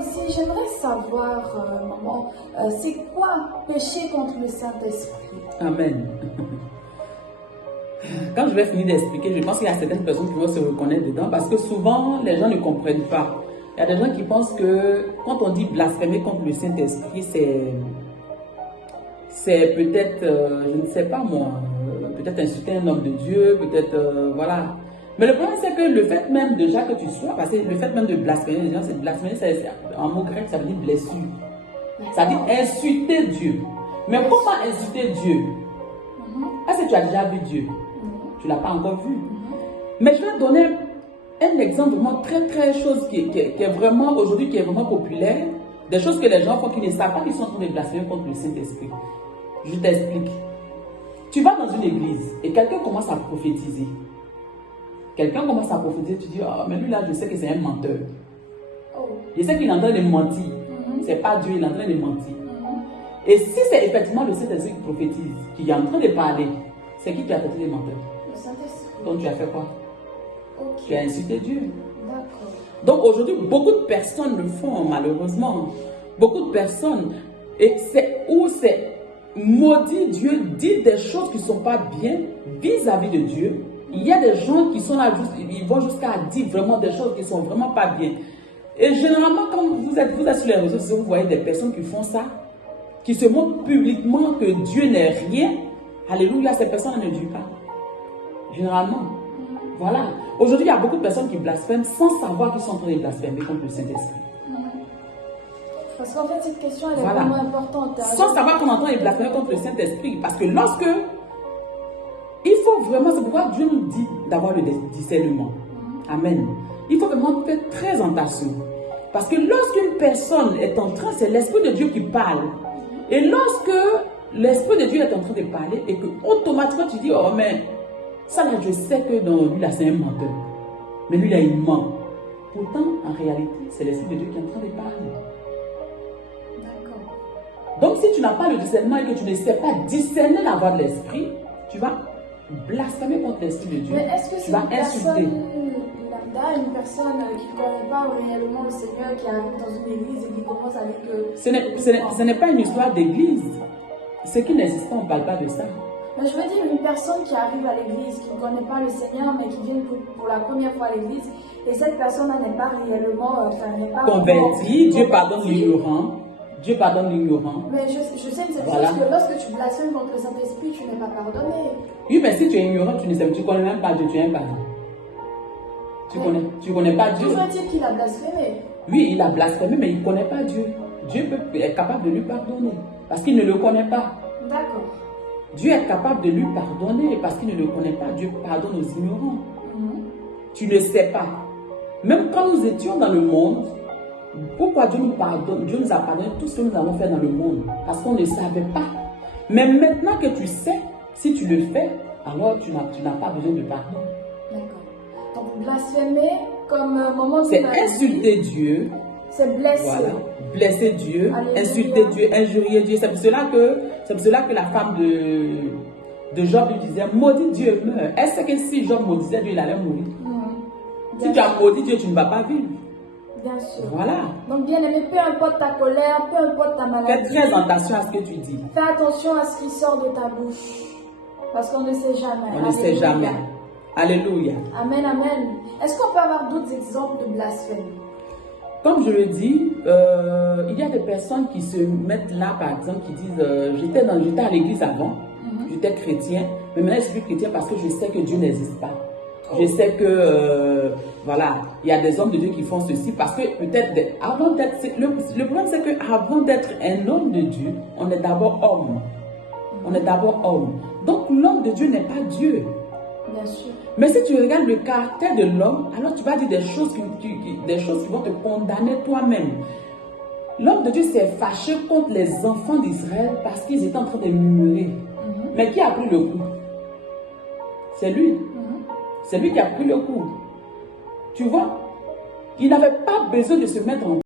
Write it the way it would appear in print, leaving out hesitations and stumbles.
ici, j'aimerais savoir, maman, c'est quoi pécher contre le Saint-Esprit? Amen. Quand je vais finir d'expliquer, je pense qu'il y a certaines personnes qui vont se reconnaître dedans parce que souvent, les gens ne comprennent pas. Il y a des gens qui pensent que quand on dit blasphémer contre le Saint-Esprit, c'est peut-être, je ne sais pas moi, peut-être insulter un homme de Dieu, peut-être, voilà. Mais le problème, c'est que le fait même déjà que tu sois, parce que le fait même de blasphémer, les gens, c'est blasphémer, en mot grec, ça veut dire blessure. Ça veut dire insulter Dieu. Mais comment insulter Dieu? Est-ce que tu as déjà vu Dieu? Tu ne l'as pas encore vu. Mais je vais te donner un exemple vraiment très chose qui est vraiment aujourd'hui, qui est vraiment populaire. Des choses que les gens font qui ne savent pas qu'ils sont en train de blasphémer contre le Saint-Esprit. Je t'explique. Tu vas dans une église et quelqu'un commence à prophétiser. Quelqu'un commence à prophétiser, tu dis, oh, mais lui là, je sais que c'est un menteur. Je sais qu'il est en train de mentir. C'est pas Dieu, il est en train de mentir. Et si c'est effectivement le Saint-Esprit qui prophétise, qui est en train de parler, c'est qui a traité de menteur? Le Saint-Esprit. Donc tu as fait quoi? Tu as insulté Dieu. D'accord. Donc aujourd'hui, beaucoup de personnes le font, malheureusement. Beaucoup de personnes. Et c'est où c'est maudit Dieu, dit des choses qui ne sont pas bien vis-à-vis de Dieu. Il y a des gens qui sont là, ils vont jusqu'à dire vraiment des choses qui ne sont vraiment pas bien. Et généralement, quand vous êtes sur les réseaux sociaux, vous voyez des personnes qui font ça, qui se montrent publiquement que Dieu n'est rien. Alléluia, ces personnes ne durent pas. Généralement. Voilà. Aujourd'hui, il y a beaucoup de personnes qui blasphèment sans savoir qu'ils sont en train de blasphémer contre le Saint-Esprit. Parce qu'en fait, cette question, elle est vraiment importante. Sans savoir qu'on est en train de blasphémer contre le Saint-Esprit. Parce que lorsque... Il faut vraiment... C'est pourquoi Dieu nous dit d'avoir le discernement. Amen. Il faut vraiment faire très attention. Parce que lorsqu'une personne est en train... C'est l'Esprit de Dieu qui parle. Et lorsque l'Esprit de Dieu est en train de parler et que automatiquement tu dis, oh mais... Ça là, je sais que dans lui là, c'est un menteur. Mais lui là, il ment. Pourtant, en réalité, c'est l'Esprit de Dieu qui est en train de parler. D'accord. Donc, si tu n'as pas le discernement et que tu ne sais pas discerner la voix de l'Esprit, tu vas blasphémer contre l'Esprit de Dieu. Mais est-ce que tu vas insulter. Une personne qui ne connaît pas réellement le Seigneur, qui arrive dans une église et qui commence avec... Ce n'est pas une histoire d'église. Ce qui n'existe pas, on ne parle pas de ça. Mais je veux dire, une personne qui arrive à l'église, qui ne connaît pas le Seigneur, mais qui vient pour la première fois à l'église, et cette personne n'est pas réellement convertie, Dieu pardonne l'ignorant. Dieu pardonne l'ignorant. Mais je sais une chose, que lorsque tu blasphèmes contre le Saint-Esprit, tu n'es pas pardonné. Oui, mais si tu es ignorant, tu ne connais même pas Dieu, tu es un pardon. Tu connais pas Dieu. Toujours dire qu'il a blasphémé. Oui, il a blasphémé, mais il ne connaît pas Dieu. Dieu est capable de lui pardonner, parce qu'il ne le connaît pas. D'accord. Dieu est capable de lui pardonner parce qu'il ne le connaît pas. Dieu pardonne aux ignorants. Tu ne sais pas. Même quand nous étions dans le monde, pourquoi Dieu nous pardonne? Dieu nous a pardonné tout ce que nous avons fait dans le monde. Parce qu'on ne savait pas. Mais maintenant que tu sais, si tu le fais, alors tu n'as pas besoin de pardon. D'accord. Donc blasphémer comme moment... C'est insulter Dieu. C'est blesser. Voilà. Blesser Dieu, Alléluia. Insulter Dieu, injurier Dieu. C'est pour cela que la femme de Job lui disait, maudit Dieu meurt. Est-ce que si Job maudissait Dieu, il allait mourir? Si tu as maudit Dieu, tu ne vas pas vivre. Bien sûr. Voilà. Donc bien aimé, peu importe ta colère, peu importe ta maladie. Fais très attention à ce que tu dis. Fais attention à ce qui sort de ta bouche. Parce qu'on ne sait jamais. On ne sait jamais. Alléluia. Amen, amen. Est-ce qu'on peut avoir d'autres exemples de blasphème? Comme je le dis, il y a des personnes qui se mettent là, par exemple, qui disent j'étais à l'église avant, j'étais chrétien, mais maintenant je suis plus chrétien parce que je sais que Dieu n'existe pas. Je sais que, voilà, il y a des hommes de Dieu qui font ceci parce que peut-être, avant d'être, le problème c'est qu'avant d'être un homme de Dieu, on est d'abord homme. On est d'abord homme. Donc l'homme de Dieu n'est pas Dieu. Bien sûr. Mais si tu regardes le caractère de l'homme, alors tu vas dire des choses qui vont te condamner toi-même. L'homme de Dieu s'est fâché contre les enfants d'Israël parce qu'ils étaient en train de murmurer. Mais qui a pris le coup? C'est lui. C'est lui qui a pris le coup. Tu vois, il n'avait pas besoin de se mettre en